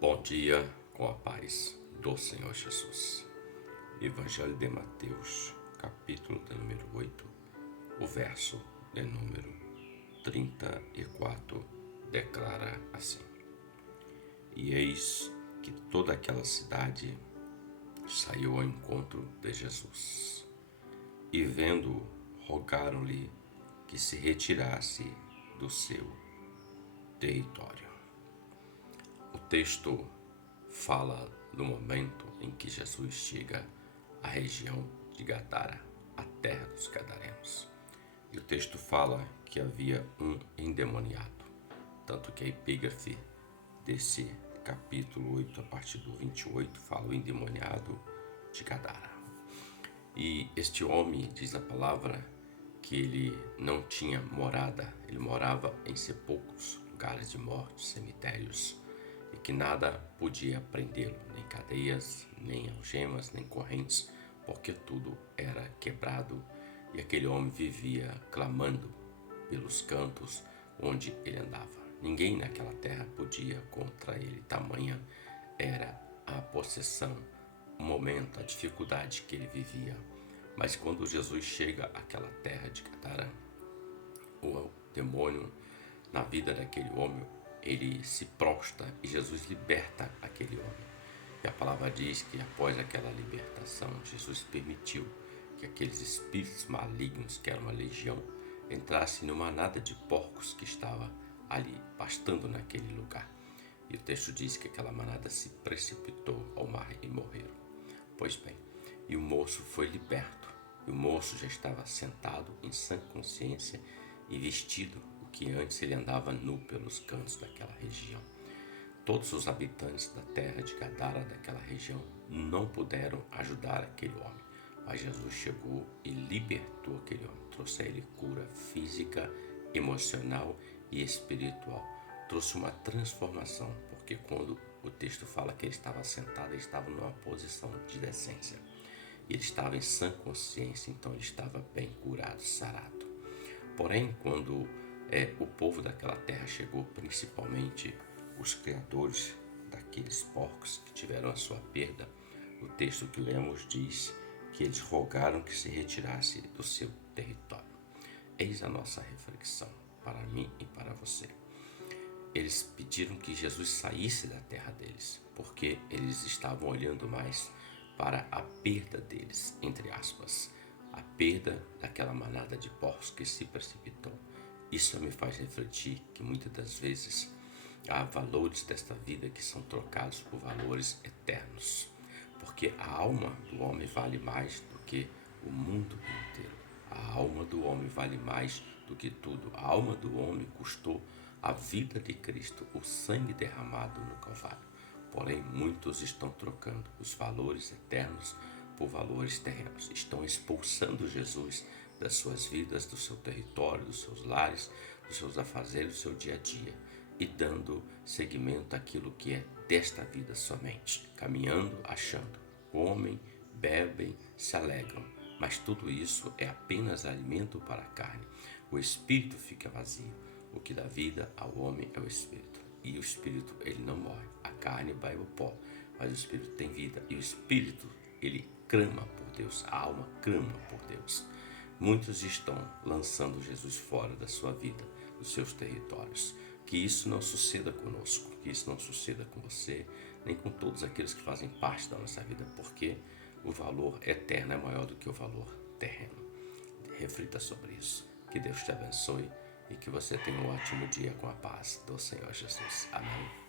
Bom dia com a paz do Senhor Jesus. Evangelho de Mateus, capítulo de número 8, o verso de número 34 declara assim: E eis que toda aquela cidade saiu ao encontro de Jesus, e vendo-o, rogaram-lhe que se retirasse do seu território. O texto fala do momento em que Jesus chega à região de Gadara, a terra dos Gadarenos. E o texto fala que havia um endemoniado, tanto que a epígrafe desse capítulo 8, a partir do 28, fala o endemoniado de Gadara. E este homem, diz a palavra, que ele não tinha morada, ele morava em sepulcros, lugares de morte, cemitérios, e que nada podia prendê-lo, nem cadeias, nem algemas, nem correntes, porque tudo era quebrado, e aquele homem vivia clamando pelos cantos onde ele andava. Ninguém naquela terra podia contra ele, tamanha era a possessão, o momento, a dificuldade que ele vivia. Mas quando Jesus chega àquela terra de Gadara, o demônio na vida daquele homem, ele se prostra e Jesus liberta aquele homem. E a palavra diz que após aquela libertação, Jesus permitiu que aqueles espíritos malignos, que era uma legião, entrassem numa manada de porcos que estava ali pastando naquele lugar. E o texto diz que aquela manada se precipitou ao mar e morreram. Pois bem, e o moço foi liberto. E o moço já estava sentado em sã consciência e vestido, o que antes ele andava nu pelos cantos daquela região. Todos os habitantes da terra de Gadara, daquela região, não puderam ajudar aquele homem. Mas Jesus chegou e libertou aquele homem. Trouxe a ele cura física, emocional e espiritual. Trouxe uma transformação, porque quando o texto fala que ele estava sentado, ele estava numa posição de decência. Ele estava em sã consciência, então ele estava bem curado, sarado. Porém, quando o povo daquela terra chegou, principalmente os criadores daqueles porcos que tiveram a sua perda, o texto que lemos diz que eles rogaram que se retirasse do seu território. Eis a nossa reflexão para mim e para você. Eles pediram que Jesus saísse da terra deles, porque eles estavam olhando mais para a perda deles, entre aspas, a perda daquela manada de porcos que se precipitou. Isso me faz refletir que muitas das vezes há valores desta vida que são trocados por valores eternos, porque a alma do homem vale mais do que o mundo inteiro. A alma do homem vale mais do que tudo. A alma do homem custou a vida de Cristo, o sangue derramado no Calvário. Porém, muitos estão trocando os valores eternos por valores terrenos. Estão expulsando Jesus das suas vidas, do seu território, dos seus lares, dos seus afazeres, do seu dia a dia, e dando seguimento àquilo que é desta vida somente, caminhando, achando, comem, bebem, se alegram, mas tudo isso é apenas alimento para a carne. O espírito fica vazio. O que dá vida ao homem é o espírito, e o espírito ele não morre. A carne vai ao pó, mas o espírito tem vida, e o espírito ele clama por Deus, a alma clama por Deus. Muitos estão lançando Jesus fora da sua vida, dos seus territórios. Que isso não suceda conosco, que isso não suceda com você, nem com todos aqueles que fazem parte da nossa vida, porque o valor eterno é maior do que o valor terreno. Reflita sobre isso. Que Deus te abençoe e que você tenha um ótimo dia com a paz do Senhor Jesus. Amém.